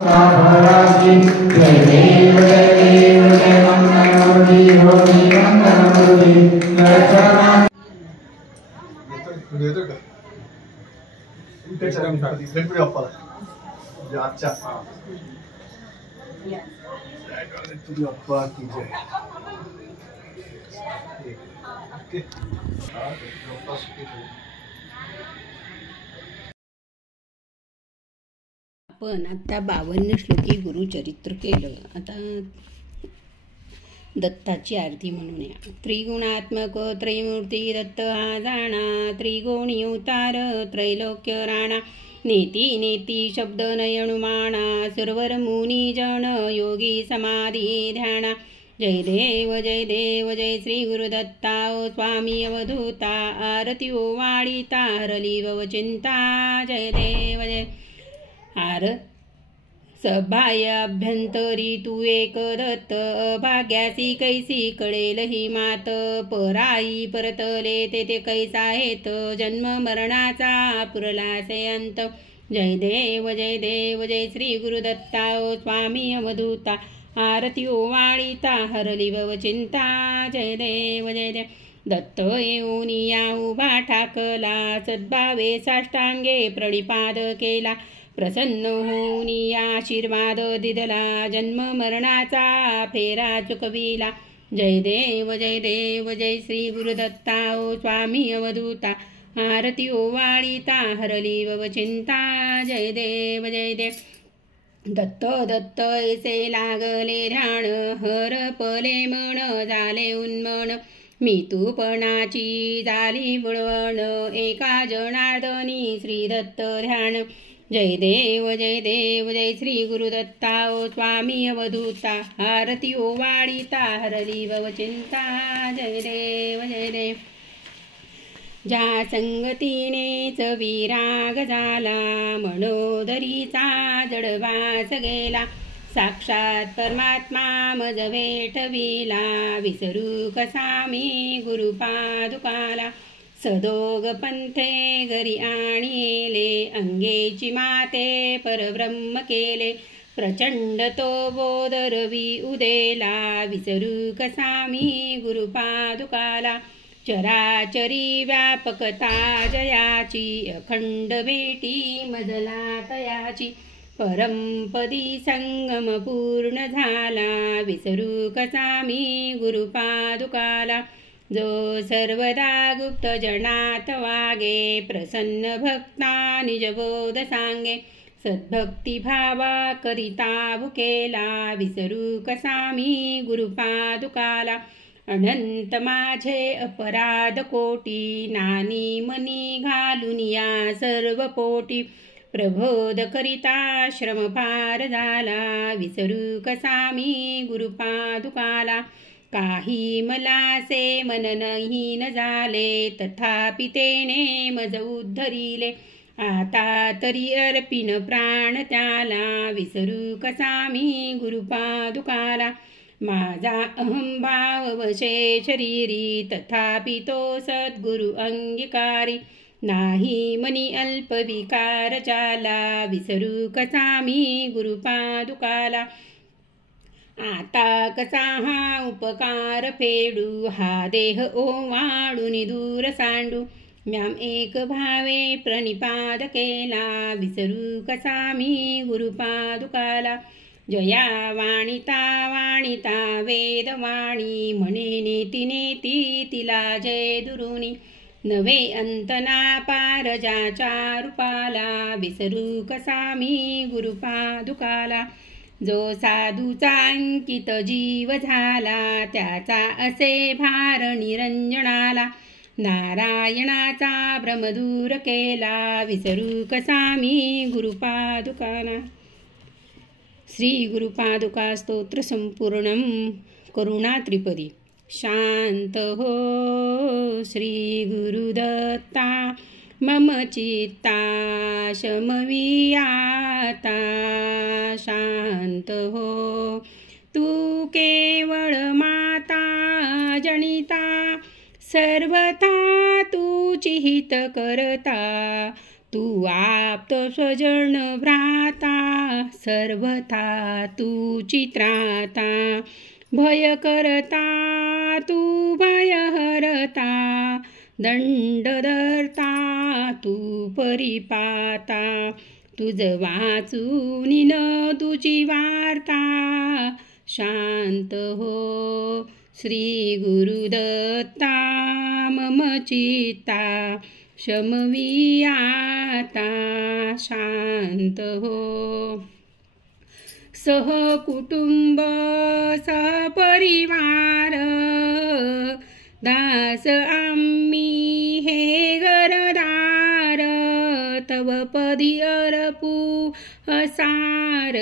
जय देव जय देव जय मंगलमूर्ति होती मंगलमूर्ति येतो का गणपती बाप्पाला अच्छा गणपती बाप्पा की जय आपण आता 52 श्लोकी गुरुचरित्र केलं. आता दत्ताची आरती म्हणूया. त्रिगुणात्मक त्रैमूर्ती दत्त हा जाणा, त्रिगुणी अवतार त्रैलोक्य राणा, नेती नेती शब्द नयनुमाना, सर्वर मुनी जन योगी समाधी ध्याना. जय देव जय श्री गुरुदत्ता ओ स्वामी अवधूता, आरती ओ वाडिता हरली भव चिंता. जय देव जय आर सभाय अभ्यंतरी तू एक दत्त, भाग्यासी कैसी कळेल ही मात, पराई परतले तेथे कैसा हेत, जन्म मरणाचा पुरलासे अंत. जय देव जय श्री गुरुदत्ता ओ स्वामी अवधूता, आरती ओ वाडिता हरली भव चिंता. जय देव दत्त येऊन या उभा ठाकला, सद्भावे साष्टांगे प्रणिपात केला, प्रसन्न होऊन आशीर्वाद दिदला, जन्म मरणाचा फेरा चुकविला. जय देव जय श्री गुरुदत्ता ओ स्वामी अवधूता, आरती ओ वाडिता हरली भव चिंता. जय देव दत्त ऐसे लागले ध्यान, हरपले मन झाले उन्मन, मी तूपणाची झाली बुळवण, एका जनार्दनी श्री दत्त ध्यान. जय देव जय श्री गुरुदत्ता ओ स्वामी अवधूता, आरती ओ वाडिता हरली भव चिंता. जय देव ज्या संगतीनेच विराग झाला, मनोदरीचा जडवास गेला, साक्षात परमात्मा मज भेटविला, विसरू कसा मी गुरुपादुकाला. सदोग पंथे घरी आणिले, अंगेची माते परब्रह्म केले, प्रचंड तो बोध रवी उदेला, विसरू कसा मी गुरुपादुकाला. चराचरी व्यापकता जयाची, अखंड भेटी मजला तयाची, परमपदी संगम पूर्ण झाला, विसरू कसा मी गुरुपादुकाला. जो सर्वदा गुप्त जनात वागे, प्रसन्न भक्ता निजबोध सांगे, सद्भक्ती भावा करिता भुकेला, विसरू कसा मी गुरुपादुकाला. अनंत माझे अपराध कोटी, नानी मनी घालून या सर्व पोटी, प्रबोध करिता श्रम फार झाला, विसरू कसा मी गुरुपादुकाला. काही मलासे मन नाही न झाले, तथापि तेने मज उद्धरिले, आता तरी अर्पिन प्राण त्याला, विसरू कसा मी गुरुपादुकाला. माझा अहंभाव वशे शरीरी, तथापि तो सद्गुरु अंगीकारी, नाही मनी अल्प विकार चाला, विसरू कसा मी गुरुपादुकाला. आता कसा हा उपकार फेडू, हा देह ओवाळून दूर सांडू, म्याम एक भावे प्रणिपात केला, विसरू कसा मी गुरुपादुकाला. जया वाणिता वेदवाणी, म्हणे नेती तिला जय दुरुनी, नवे अंतना पार ज्याच्या रूपाला, विसरू कसा मी गुरुपादुकाला. जो साधूचा अंकित जीव झाला, त्याचा असे भार निरंजनाला, नारायणाचा भ्रमदूर केला, विसरू कसा मी गुरुपादुकाला. श्री गुरुपादुका स्तोत्र संपूर्णम करुणा त्रिपदी. शांत हो श्री गुरुदत्ता, मम चित्ता शमवी आता, शांत हो तू केवळ माता जनिता, सर्वथा तूची हित करता, तू आप्त स्वजन भ्राता सर्वथा तू चित्राता भय करता तू भयहरता दंडधरता तू परिपाता तुझ वाचून न तुझी वार्ता शांत हो श्री गुरुदत्ता मम चित्ता शमवी आता शांत हो सहकुटुंब सहपरिवार दास आम्ही हे घरदार तव पदी अर्पू असार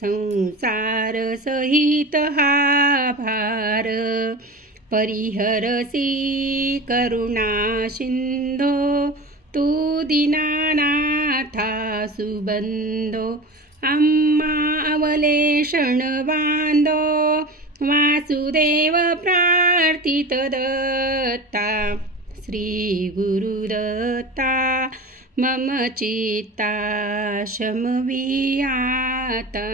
संसार सहित हा भार परिहरसी करुणा सिंधो तू दीनानाथा सुबंधो आम्हा अवलेशण बांधो वासुदेव प्रार्थित दत्ता श्री गुरुदत्ता मम चित्ता शमवी आता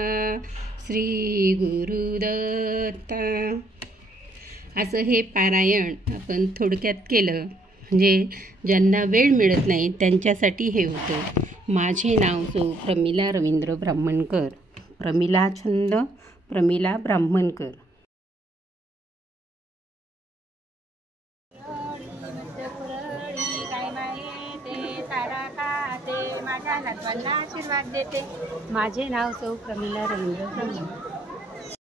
श्री गुरुदत्ता. असं हे पारायण आपण थोडक्यात केलं म्हणजे ज्यांना वेळ मिळत नाही त्यांच्यासाठी हे होतं. माझे नाव सौ प्रमिला रवींद्र ब्राह्मणकर. प्रमिला छंद प्रमिला ब्राह्मणकर. माझ्या नातवांना आशीर्वाद देते. माझे नाव सौ प्रमिला रवींद्र ब्राह्मणकर.